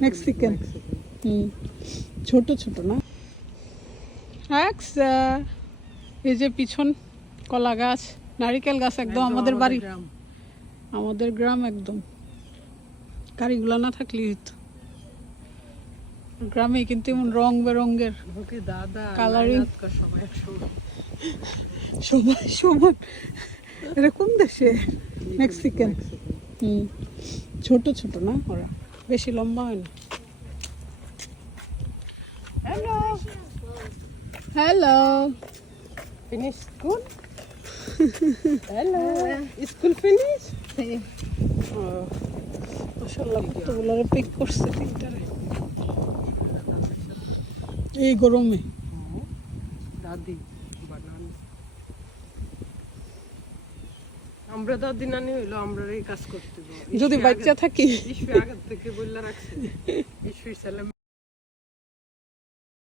Mexican হুম ছোট ছোট না? আচ্ছা এই যে পিছন কলা গাছ নারিকেল গাছ একদম আমাদের বাড়ি। আমাদের গ্রাম। একদম। গাড়িগুলো না গ্রামে কিন্তু এমন রং বেরঙ্গের কর সবাই সবাই সমান। এটা কোন দেশে? মেক্সিকান হুম। ছোট ছোট না ওরা? বেশি লম্বা হয় না। Hello hello Finish school? Hello. School finish? মাশাল্লাহ কতগুলো পিক করছে তিনটারে। এই গরমে। দাদি বানান। আমরা তো দিনানি হইল আমরা এই কাজ করতে যদি বাচ্চা থাকি। আগের থেকে বললা রাখছি। ঈশ্বর সালাম